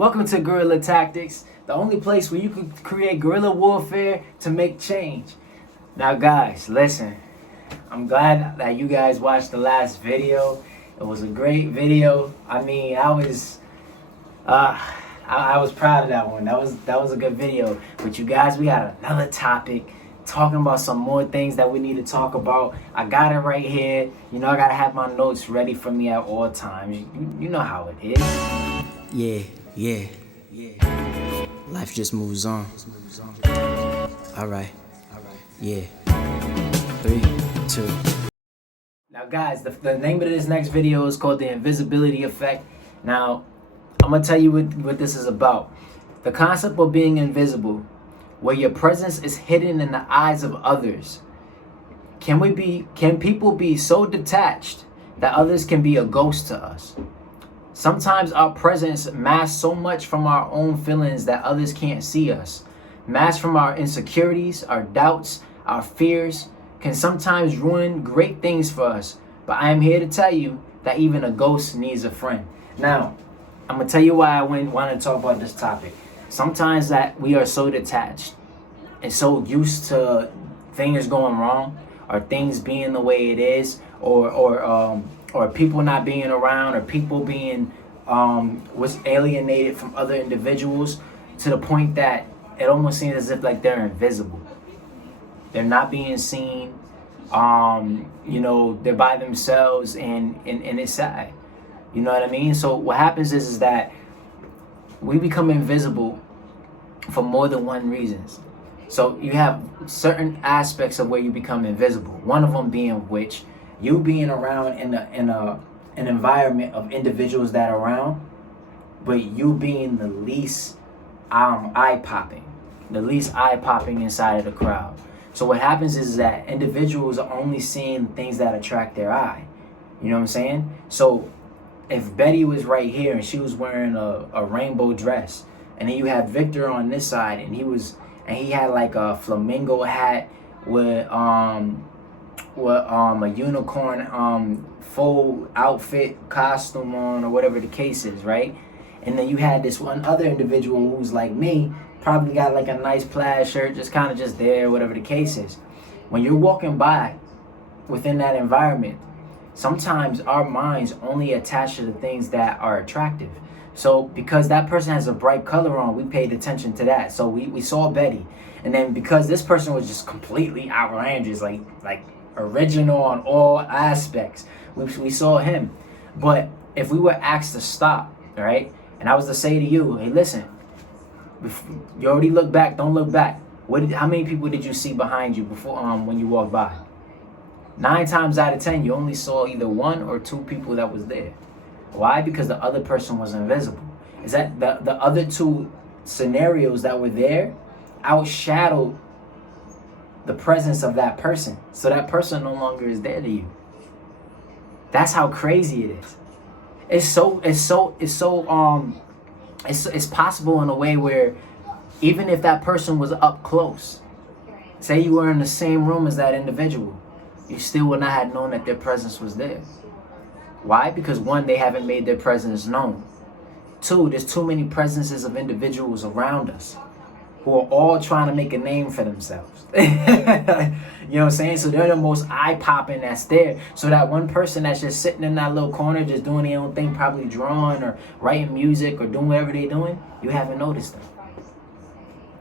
Welcome to Guerrilla Tactics, the only place where you can create guerrilla warfare to make change. Now guys, listen, I'm glad that you guys watched the last video. It was a great video. I mean, I was proud of that one. That was a good video. But you guys, we got another topic, talking about some more things that we need to talk about. I got it right here. You know, I gotta have my notes ready for me at all times. You know how it is. Yeah. Life just moves on. Alright. Yeah. 3, 2. Now guys, the name of this next video is called the Invisibility Effect. Now, I'm gonna tell you what this is about. The concept of being invisible, where your presence is hidden in the eyes of others. Can people be so detached that others can be a ghost to us? Sometimes our presence masks so much from our own feelings that others can't see us. Masks from our insecurities, our doubts, our fears can sometimes ruin great things for us. But I am here to tell you that even a ghost needs a friend. Now, I'm going to tell you why I want to talk about this topic. Sometimes that we are so detached and so used to things going wrong, or things being the way it is, or people not being around, or people being was alienated from other individuals, to the point that it almost seems as if like they're invisible. They're not being seen. You know, they're by themselves, and it's sad. You know what I mean? So what happens is that we become invisible for more than one reason. So you have certain aspects of where you become invisible. One of them being which you being around in an environment of individuals that are around, but you being the least eye-popping inside of the crowd. So what happens is that individuals are only seeing things that attract their eye. You know what I'm saying? So if Betty was right here and she was wearing a rainbow dress, and then you had Victor on this side, and he had like a flamingo hat with a unicorn full outfit costume on, or whatever the case is, right? And then you had this one other individual who's like me, probably got like a nice plaid shirt, just kind of just there, whatever the case is. When you're walking by within that environment, sometimes our minds only attach to the things that are attractive. So because that person has a bright color on, we paid attention to that. So we saw Betty. And then because this person was just completely outrageous, like original on all aspects, we saw him. But if we were asked to stop, right, and I was to say to you, hey, listen, you already look back, don't look back. How many people did you see behind you before when you walked by? 9 times out of 10, you only saw either 1 or 2 people that was there. Why? Because the other person was invisible. Is that the other 2 scenarios that were there outshadowed the presence of that person. So that person no longer is there to you. That's how crazy it is. It's possible in a way where even if that person was up close, say you were in the same room as that individual, you still would not have known that their presence was there. Why? Because 1, they haven't made their presence known. 2, there's too many presences of individuals around us who are all trying to make a name for themselves. You know what I'm saying? So they're the most eye-popping that's there. So that one person that's just sitting in that little corner, just doing their own thing, probably drawing or writing music or doing whatever they're doing, you haven't noticed them.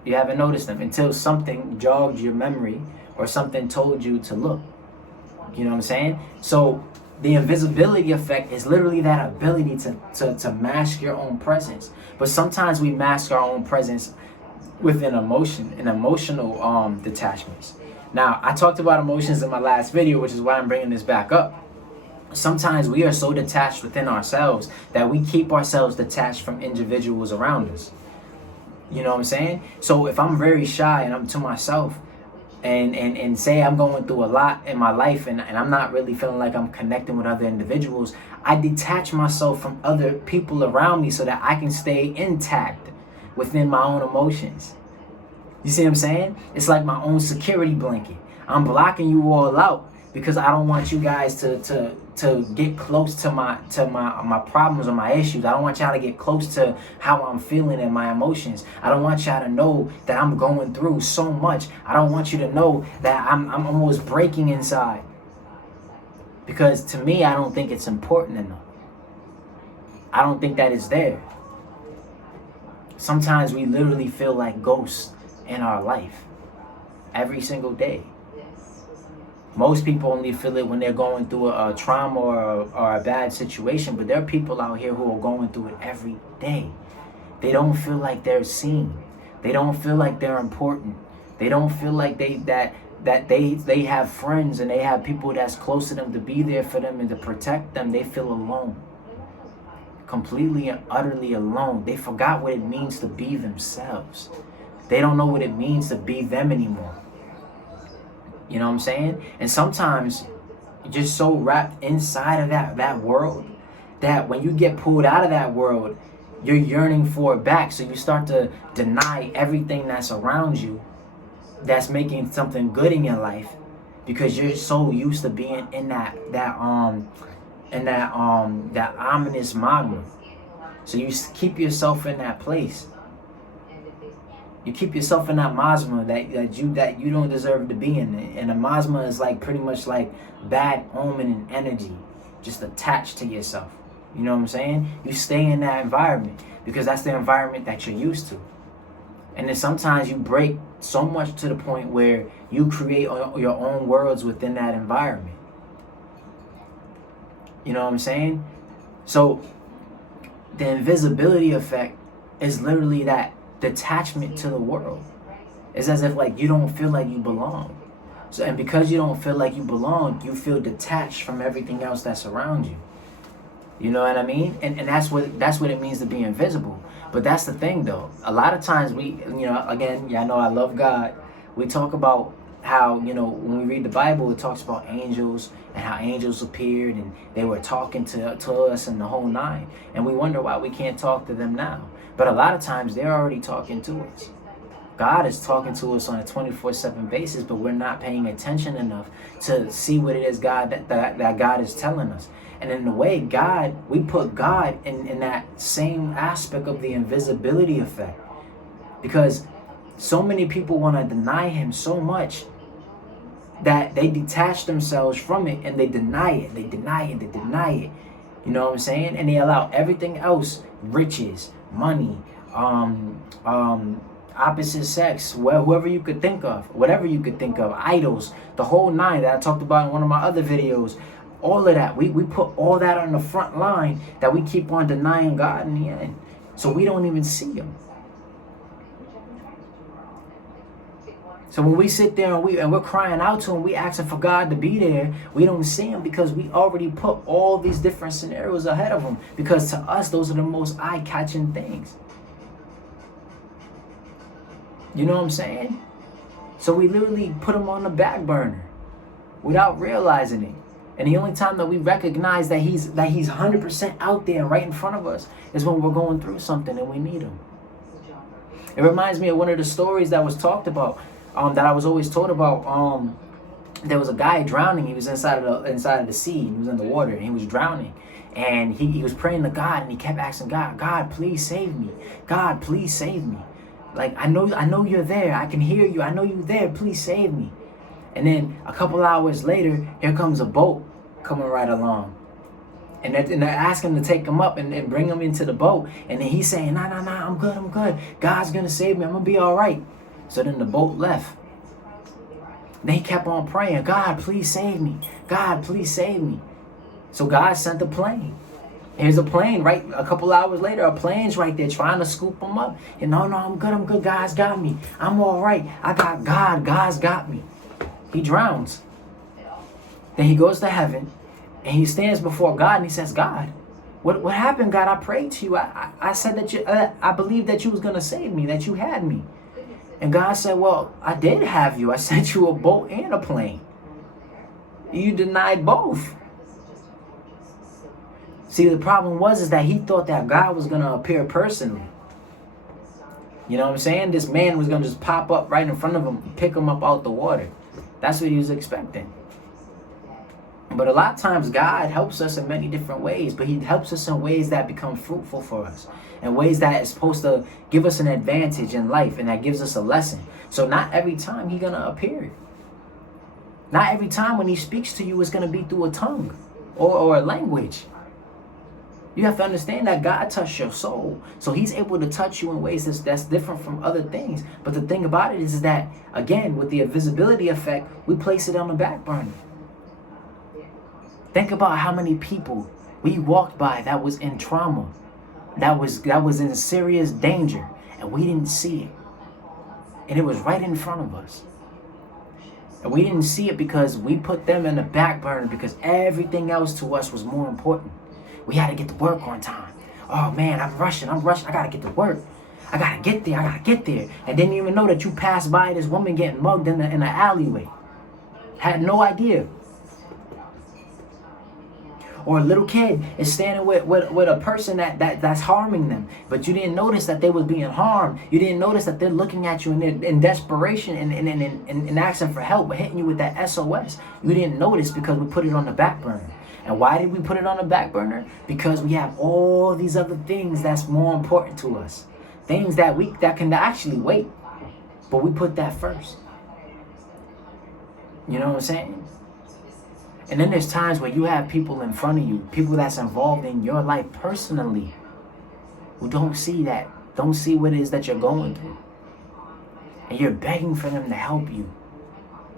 You haven't noticed them until something jogged your memory or something told you to look. You know what I'm saying? So the invisibility effect is literally that ability to mask your own presence. But sometimes we mask our own presence with an emotional detachments. Now, I talked about emotions in my last video, which is why I'm bringing this back up. Sometimes we are so detached within ourselves that we keep ourselves detached from individuals around us. You know what I'm saying? So if I'm very shy and I'm to myself, and say I'm going through a lot in my life, and I'm not really feeling like I'm connecting with other individuals, I detach myself from other people around me so that I can stay intact within my own emotions. You see what I'm saying? It's like my own security blanket. I'm blocking you all out because I don't want you guys to to get close to my problems or my issues. I don't want y'all to get close to how I'm feeling and my emotions. I don't want y'all to know that I'm going through so much. I don't want you to know that I'm almost breaking inside. Because to me, I don't think it's important enough. I don't think that it's there. Sometimes we literally feel like ghosts in our life every single day. Most people only feel it when they're going through a trauma or a bad situation, but there are people out here who are going through it every day. They don't feel like they're seen. They don't feel like they're important. They don't feel like they have friends and they have people that's close to them to be there for them and to protect them. They feel alone. Completely and utterly alone. They forgot what it means to be themselves. They don't know what it means to be them anymore. You know what I'm saying? And sometimes you're just so wrapped inside of that world that when you get pulled out of that world, you're yearning for it back. So you start to deny everything that's around you that's making something good in your life, because you're so used to being in that ominous magma. So you keep yourself in that place. You keep yourself in that masma that you don't deserve to be in. And a masma is like pretty much like bad omen and energy just attached to yourself. You know what I'm saying? You stay in that environment because that's the environment that you're used to. And then sometimes you break so much to the point where you create your own worlds within that environment. You know what I'm saying? So the invisibility effect is literally that detachment to the world. It's as if like you don't feel like you belong. So, and because you don't feel like you belong, you feel detached from everything else that's around you. You know what I mean? And that's what it means to be invisible. But that's the thing though. A lot of times we, again, y'all know I love God. We talk about how, when we read the Bible, it talks about angels and how angels appeared and they were talking to us and the whole nine. And we wonder why we can't talk to them now. But a lot of times they're already talking to us. God is talking to us on a 24/7 basis, but we're not paying attention enough to see what it is that God is telling us. And in a way, we put God in that same aspect of the invisibility effect. Because so many people want to deny him so much that they detach themselves from it and they deny it. They deny it. They deny it. You know what I'm saying? And they allow everything else, riches, money, opposite sex, whoever you could think of, whatever you could think of, idols, the whole nine that I talked about in one of my other videos, all of that, we put all that on the front line that we keep on denying God in the end. So we don't even see him. So when we sit there and we're crying out to him, we asking for God to be there, we don't see him because we already put all these different scenarios ahead of him. Because to us, those are the most eye-catching things. You know what I'm saying? So we literally put him on the back burner without realizing it. And the only time that we recognize that he's 100% out there right in front of us is when we're going through something and we need him. It reminds me of one of the stories that was talked about, that I was always told about. There was a guy drowning. He was inside of the sea. He was in the water and he was drowning. And he was praying to God and he kept asking God, God, please save me. God, please save me. Like, I know you're there. I can hear you. I know you're there. Please save me. And then a couple hours later, here comes a boat coming right along. And they're asking him to take him up and bring him into the boat. And then he's saying, nah, I'm good. God's going to save me. I'm going to be all right. So then the boat left. Then he kept on praying, God, please save me. God, please save me. So God sent a plane. Here's a plane right a couple hours later. A plane's right there trying to scoop him up. And no, I'm good. God's got me. I'm all right. I got God. God's got me. He drowns. Then he goes to heaven and he stands before God and he says, God, what happened, God? I prayed to you. I said that I believed that you was going to save me, that you had me. And God said, well, I did have you. I sent you a boat and a plane. You denied both. See, the problem is that he thought that God was going to appear personally. You know what I'm saying? This man was going to just pop up right in front of him and pick him up out the water. That's what he was expecting. But a lot of times God helps us in many different ways, but he helps us in ways that become fruitful for us, in ways that is supposed to give us an advantage in life and that gives us a lesson. So not every time he's going to appear. Not every time when he speaks to you is going to be through a tongue or a language. You have to understand that God touched your soul. So he's able to touch you in ways that's different from other things. But the thing about it is that, again, with the invisibility effect, we place it on the back burner. Think about how many people we walked by that was in trauma, that was in serious danger, and we didn't see it. And it was right in front of us. And we didn't see it because we put them in the back burner because everything else to us was more important. We had to get to work on time. Oh man, I'm rushing. I gotta get to work. I gotta get there. And didn't even know that you passed by this woman getting mugged in the alleyway. Had no idea. Or a little kid is standing with a person that's harming them, but you didn't notice that they was being harmed. You didn't notice that they're looking at you in desperation and asking for help, hitting you with that SOS. You didn't notice because we put it on the back burner. And why did we put it on the back burner? Because we have all these other things that's more important to us. Things that can actually wait. But we put that first. You know what I'm saying? And then there's times where you have people in front of you, people that's involved in your life personally, who don't see that, don't see what it is that you're going through. And you're begging for them to help you.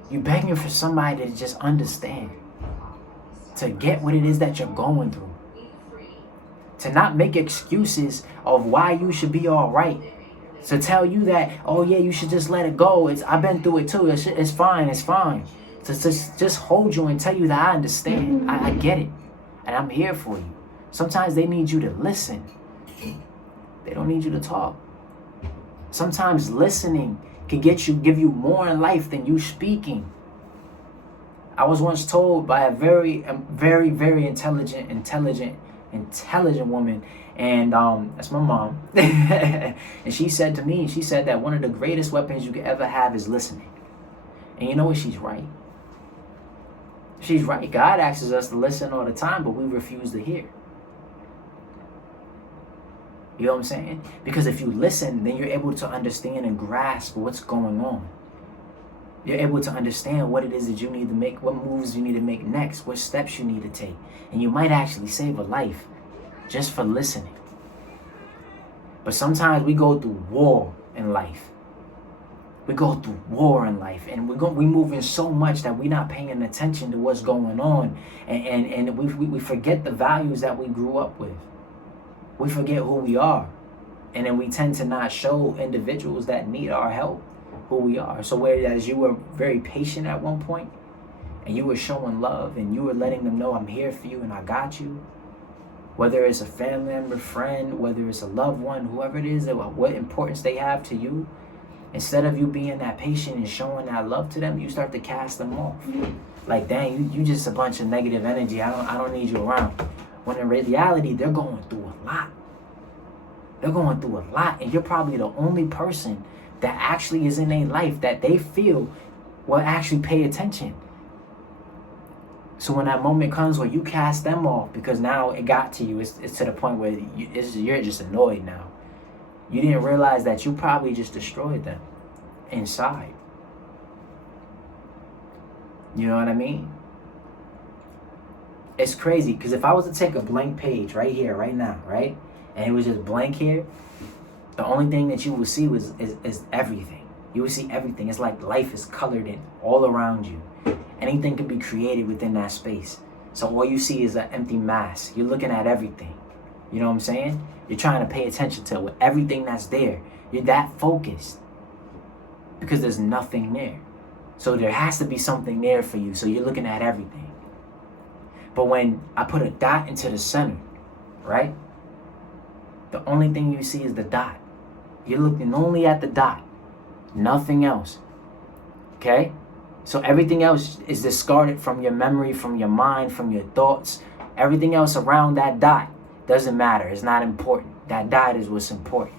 You're begging for somebody to just understand, to get what it is that you're going through. To not make excuses of why you should be all right. To tell you that, oh yeah, you should just let it go. I've been through it too. It's fine. To just hold you and tell you that I understand. I get it. And I'm here for you. Sometimes they need you to listen. They don't need you to talk. Sometimes listening can give you more in life than you speaking. I was once told by a very intelligent woman, and that's my mom. And she said to me, that one of the greatest weapons you could ever have is listening. And you know what? She's right. She's right. God asks us to listen all the time, but we refuse to hear. You know what I'm saying? Because if you listen, then you're able to understand and grasp what's going on. You're able to understand what it is that you need to make, what moves you need to make next, what steps you need to take. And you might actually save a life just for listening. But sometimes we go through war in life. We go through war in life, and we move in so much that we're not paying attention to what's going on, and we forget the values that we grew up with. We forget who we are, and then we tend to not show individuals that need our help who we are. So whereas you were very patient at one point, and you were showing love, and you were letting them know I'm here for you and I got you, whether it's a family member, friend, whether it's a loved one, whoever it is, what importance they have to you, instead of you being that patient and showing that love to them, you start to cast them off. Like, dang, you just a bunch of negative energy. I don't need you around. When in reality, they're going through a lot. They're going through a lot, and you're probably the only person that actually is in their life that they feel will actually pay attention. So when that moment comes where you cast them off because now it got to you, it's to the point where you're just annoyed now. You didn't realize that you probably just destroyed them inside. You know what I mean? It's crazy, because if I was to take a blank page right here, right now, right? And it was just blank here, the only thing that you would see is everything. You would see everything. It's like life is colored in all around you. Anything can be created within that space. So all you see is an empty mass. You're looking at everything. You know what I'm saying? You're trying to pay attention to everything that's there. You're that focused because there's nothing there. So there has to be something there for you. So you're looking at everything. But when I put a dot into the center, right? The only thing you see is the dot. You're looking only at the dot, nothing else. Okay? So everything else is discarded from your memory, from your mind, from your thoughts. Everything else around that dot doesn't matter. It's not important. That dot is what's important.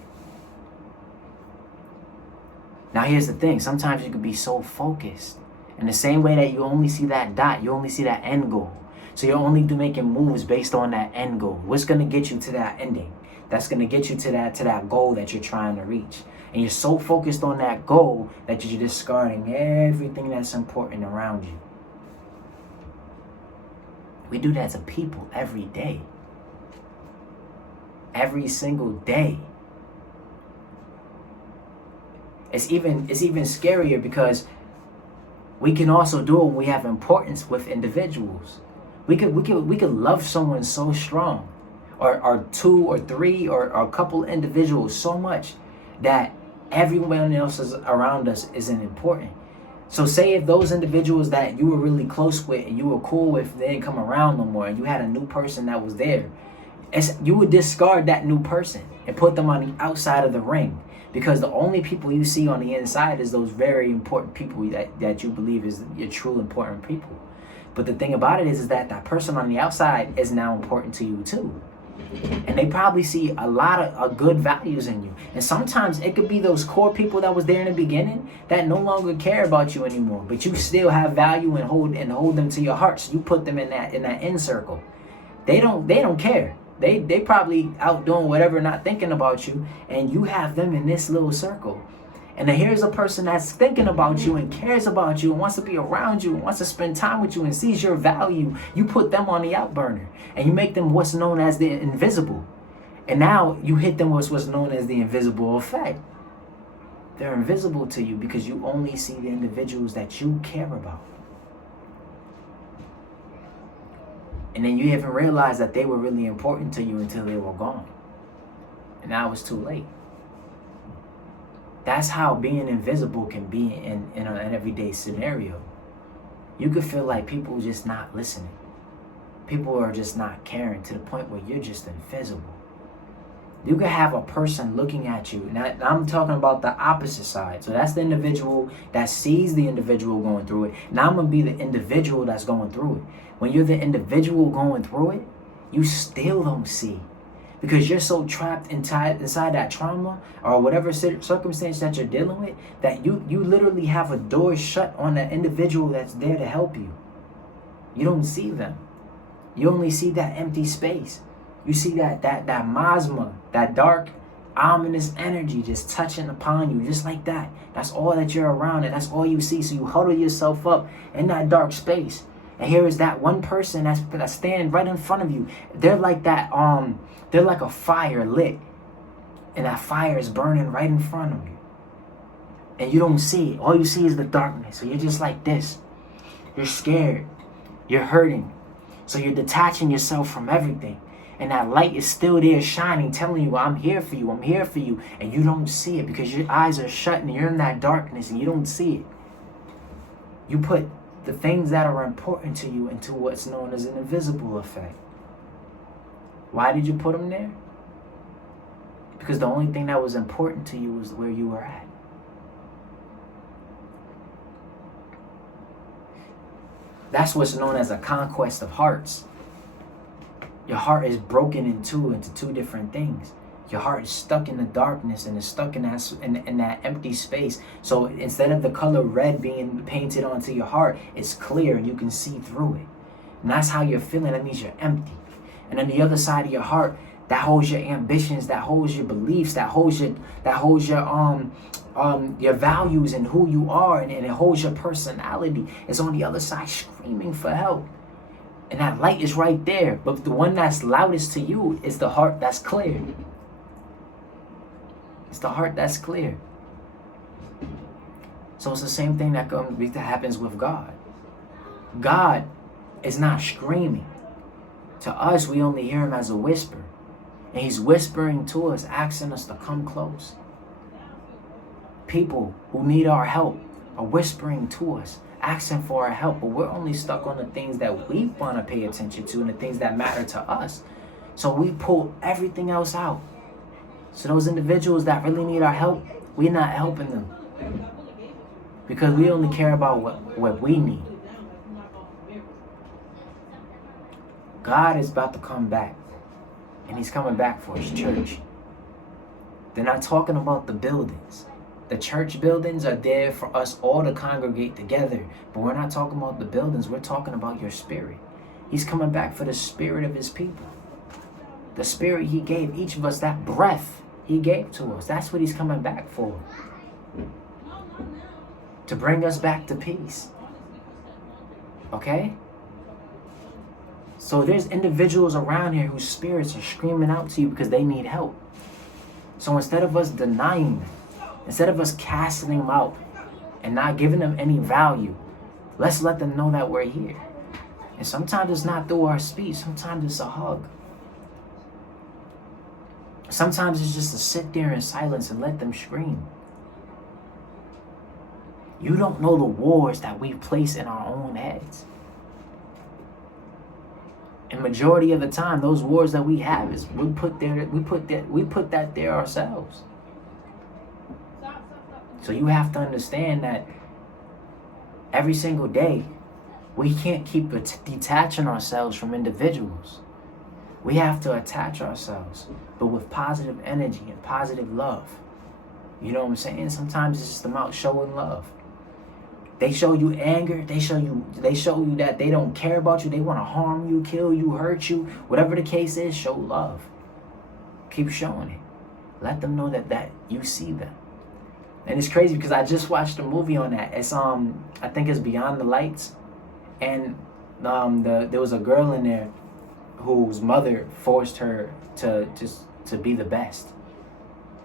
Now here's the thing. Sometimes you can be so focused. In the same way that you only see that dot, you only see that end goal. So you're only making moves based on that end goal. What's going to get you to that ending? That's going to get you to that goal that you're trying to reach. And you're so focused on that goal that you're discarding everything that's important around you. We do that to people every day. Every single day. It's even scarier because we can also do it when we have importance with individuals. We could love someone so strong, or two or three or a couple individuals so much that everyone else around us isn't important. So say if those individuals that you were really close with and you were cool with, they didn't come around no more, and you had a new person that was there, you would discard that new person and put them on the outside of the ring, because the only people you see on the inside is those very important people that you believe is your true important people. But the thing about it is that person on the outside is now important to you too. And they probably see a lot of good values in you. And sometimes it could be those core people that was there in the beginning that no longer care about you anymore, but you still have value and hold them to your heart. So you put them in that inner circle. They don't care. They probably out doing whatever, not thinking about you, and you have them in this little circle. And then here's a person that's thinking about you and cares about you and wants to be around you and wants to spend time with you and sees your value. You put them on the out burner and you make them what's known as the invisible. And now you hit them with what's known as the invisible effect. They're invisible to you because you only see the individuals that you care about. And then you haven't realized that they were really important to you until they were gone. And now it's too late. That's how being invisible can be in an everyday scenario. You could feel like people are just not listening. People are just not caring to the point where you're just invisible. You could have a person looking at you. Now, I'm talking about the opposite side. So that's the individual that sees the individual going through it. Now I'm going to be the individual that's going through it. When you're the individual going through it, you still don't see. Because you're so trapped inside that trauma or whatever circumstance that you're dealing with, that you literally have a door shut on that individual that's there to help you. You don't see them. You only see that empty space. You see that miasma, that dark, ominous energy just touching upon you, just like that. That's all that you're around, and that's all you see. So you huddle yourself up in that dark space. And here is that one person that's standing right in front of you. They're like that, they're like a fire lit. And that fire is burning right in front of you. And you don't see it. All you see is the darkness. So you're just like this. You're scared. You're hurting. So you're detaching yourself from everything. And that light is still there shining, telling you, I'm here for you, I'm here for you. And you don't see it because your eyes are shut and you're in that darkness and you don't see it. You put the things that are important to you into what's known as an invisible effect. Why did you put them there? Because the only thing that was important to you was where you were at. That's what's known as a conquest of hearts. Your heart is broken into two different things. Your heart is stuck in the darkness and is stuck in that empty space. So instead of the color red being painted onto your heart, it's clear and you can see through it. And that's how you're feeling. That means you're empty. And on the other side of your heart, that holds your ambitions, that holds your beliefs, that holds your values and who you are, and it holds your personality. It's on the other side screaming for help. And that light is right there. But the one that's loudest to you is the heart that's clear. It's the heart that's clear. So it's the same thing that happens with God. God is not screaming. To us, we only hear him as a whisper. And he's whispering to us, asking us to come close. People who need our help are whispering to us, asking for our help. But we're only stuck on the things that we want to pay attention to and the things that matter to us. So we pull everything else out. So those individuals that really need our help, we're not helping them. Because we only care about what we need. God is about to come back. And he's coming back for his church. They're not talking about the buildings. The church buildings are there for us all to congregate together. But we're not talking about the buildings. We're talking about your spirit. He's coming back for the spirit of his people. The spirit he gave each of us, that breath he gave to us. That's what he's coming back for. To bring us back to peace. Okay? So there's individuals around here whose spirits are screaming out to you because they need help. So instead of us denying them, instead of us casting them out and not giving them any value, let's let them know that we're here. And sometimes it's not through our speech. Sometimes it's a hug. Sometimes it's just to sit there in silence and let them scream. You don't know the wars that we place in our own heads. And majority of the time, those wars that we have is we put that there ourselves. So you have to understand that every single day, we can't keep detaching ourselves from individuals. We have to attach ourselves, but with positive energy and positive love. You know what I'm saying? Sometimes it's just about showing love. They show you anger. They show you that they don't care about you. They want to harm you, kill you, hurt you. Whatever the case is, show love. Keep showing it. Let them know that you see them. And it's crazy because I just watched a movie on that. It's I think it's Beyond the Lights, and there was a girl in there whose mother forced her to be the best,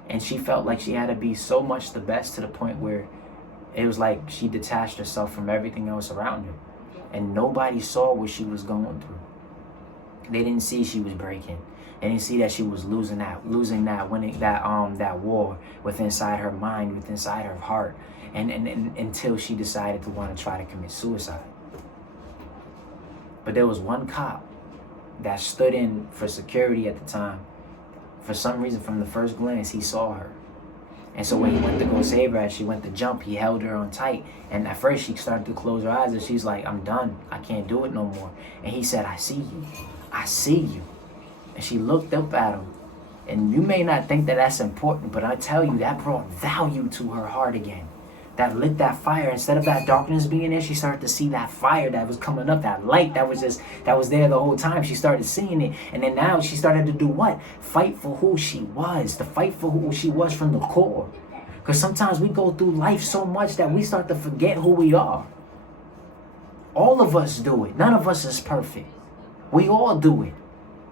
and she felt like she had to be so much the best to the point where it was like she detached herself from everything else around her, and nobody saw what she was going through. They didn't see she was breaking. They didn't see that she was winning that war within inside her mind, within inside her heart, and until she decided to want to try to commit suicide. But there was one cop that stood in for security at the time. For some reason, from the first glance, he saw her. And so when he went to go save her, as she went to jump, he held her on tight. And at first, she started to close her eyes, and she's like, I'm done. I can't do it no more. And he said, I see you. I see you. And she looked up at him. And you may not think that that's important, but I tell you, that brought value to her heart again. That lit that fire. Instead of that darkness being there, she started to see that fire that was coming up, that light that was there the whole time. She started seeing it. And then now she started to do what? Fight for who she was. To fight for who she was from the core. Because sometimes we go through life so much that we start to forget who we are. All of us do it. None of us is perfect. We all do it.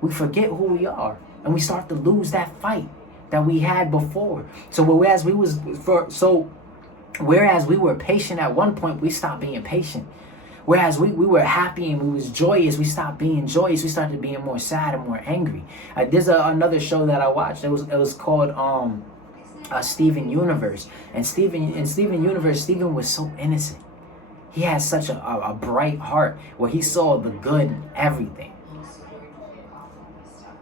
We forget who we are. And we start to lose that fight that we had before. So whereas we were patient at one point, we stopped being patient. Whereas we were happy and we was joyous, we stopped being joyous. We started being more sad and more angry. There's another show that I watched. It was called Steven Universe. And Steven Universe, Steven was so innocent. He had such a bright heart where he saw the good in everything.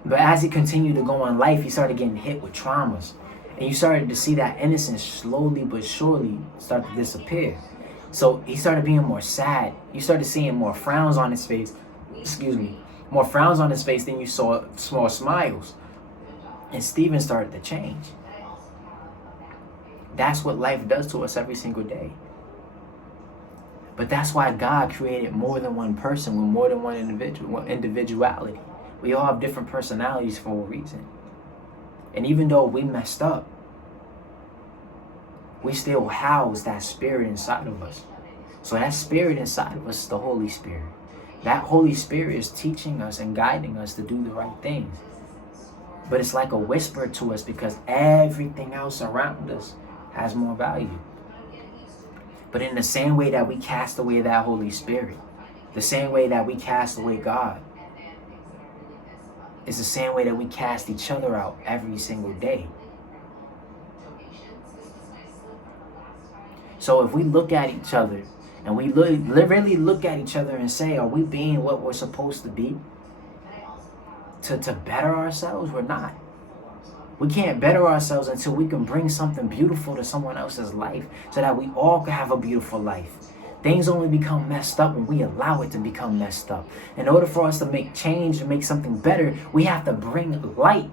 But as he continued to go in life, he started getting hit with traumas. And you started to see that innocence slowly but surely start to disappear. So he started being more sad. You started seeing more frowns on his face. More frowns on his face than you saw small smiles. And Steven started to change. That's what life does to us every single day. But that's why God created more than one person with more than one individuality. We all have different personalities for a reason. And even though we messed up, we still house that spirit inside of us. So that spirit inside of us is the Holy Spirit. That Holy Spirit is teaching us and guiding us to do the right things. But it's like a whisper to us because everything else around us has more value. But in the same way that we cast away that Holy Spirit, the same way that we cast away God, it's the same way that we cast each other out every single day. So if we look at each other and we really look at each other and say, are we being what we're supposed to be? To better ourselves? We're not. We can't better ourselves until we can bring something beautiful to someone else's life so that we all can have a beautiful life. Things only become messed up when we allow it to become messed up. In order for us to make change and make something better, we have to bring light.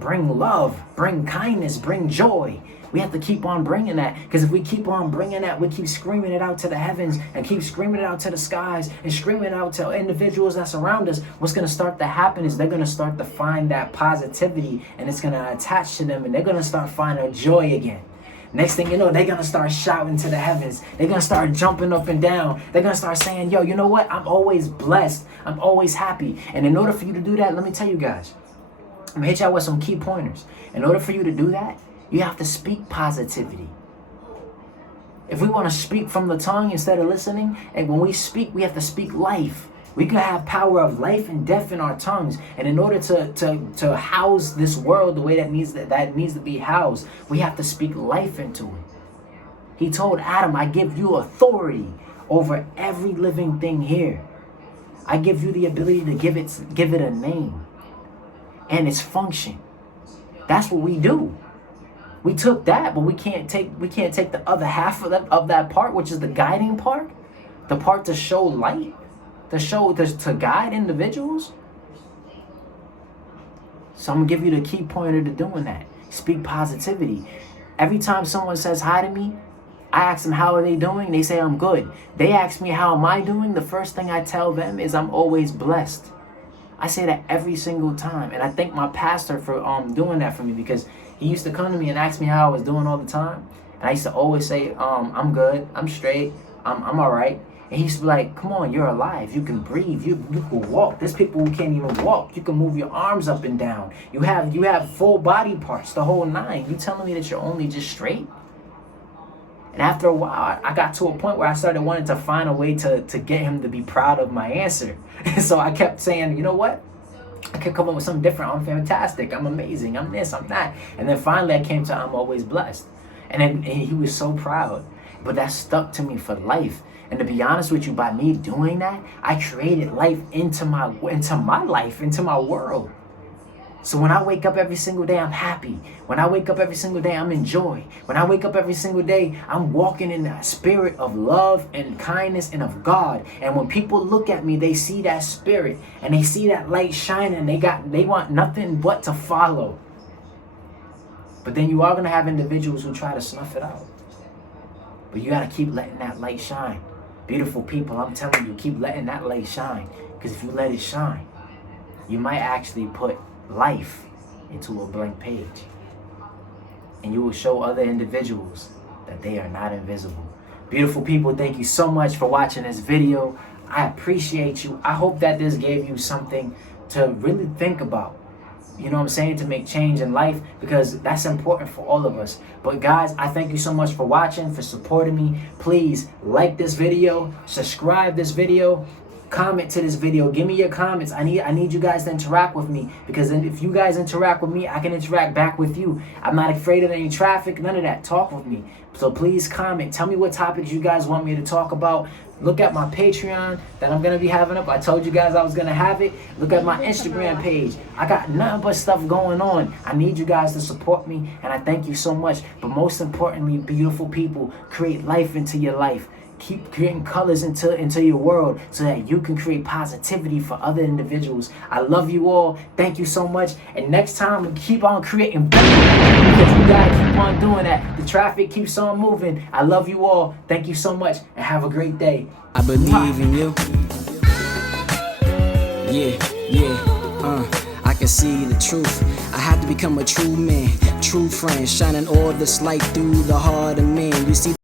bring love, bring kindness, bring joy. We have to keep on bringing that, because if we keep on bringing that, we keep screaming it out to the heavens and keep screaming it out to the skies and screaming it out to individuals that surround us. What's going to start to happen is they're going to start to find that positivity, and it's going to attach to them, and they're going to start finding joy again. Next thing you know, they're going to start shouting to the heavens. They're going to start jumping up and down. They're going to start saying, yo, you know what? I'm always blessed. I'm always happy. And in order for you to do that, let me tell you guys, I'm going to hit y'all with some key pointers. In order for you to do that, you have to speak positivity. If we want to speak from the tongue instead of listening, and when we speak, we have to speak life. We can have power of life and death in our tongues. And in order to house this world the way that needs to be housed, we have to speak life into it. He told Adam, I give you authority over every living thing here. I give you the ability to give it a name and its function. That's what we do. We took that, but we can't take the other half of that part, which is the guiding part, the part to show light, to guide individuals. So I'm gonna give you the key pointer to doing that. Speak positivity. Every time someone says hi to me, I ask them how are they doing. They say I'm good. They ask me how am I doing. The first thing I tell them is I'm always blessed. I say that every single time, and I thank my pastor for doing that for me, because he used to come to me and ask me how I was doing all the time. And I used to always say, I'm good, I'm straight, I'm all right. And he used to be like, come on, you're alive, you can breathe, you can walk. There's people who can't even walk. You can move your arms up and down. You have full body parts, the whole nine. You telling me that you're only just straight? And after a while, I got to a point where I started wanting to find a way to get him to be proud of my answer. And so I kept saying, you know what? I could come up with something different. I'm fantastic. I'm amazing. I'm this. I'm that. And then finally I came to I'm always blessed. And he was so proud. But that stuck to me for life. And to be honest with you, by me doing that, I created life into my life, into my world. So when I wake up every single day, I'm happy. When I wake up every single day, I'm in joy. When I wake up every single day, I'm walking in that spirit of love and kindness and of God. And when people look at me, they see that spirit and they see that light shining. They want nothing but to follow. But then you are going to have individuals who try to snuff it out. But you got to keep letting that light shine. Beautiful people, I'm telling you, keep letting that light shine. Because if you let it shine, you might actually put life into a blank page, and you will show other individuals that they are not invisible. Beautiful people, thank you so much for watching this video. I appreciate you. I hope that this gave you something to really think about, you know what I'm saying, to make change in life, because that's important for all of us. But guys, I thank you so much for watching, for supporting me. Please like this video, subscribe this video, comment to this video, give me your comments. I need you guys to interact with me, because if you guys interact with me, I can interact back with you. I'm not afraid of any traffic, none of that. Talk with me. So please comment. Tell me what topics you guys want me to talk about. Look at my Patreon that I'm going to be having up. I told you guys I was going to have it. Look at my Instagram page. I got nothing but stuff going on. I need you guys to support me, and I thank you so much. But most importantly, beautiful people, create life into your life. Keep creating colors into your world so that you can create positivity for other individuals. I love you all. Thank you so much. And next time, we keep on creating better, because you gotta keep on doing that. The traffic keeps on moving. I love you all. Thank you so much, and have a great day. I believe in you. I can see the truth. I had to become a true man, true friend, shining all this light through the heart of man. You see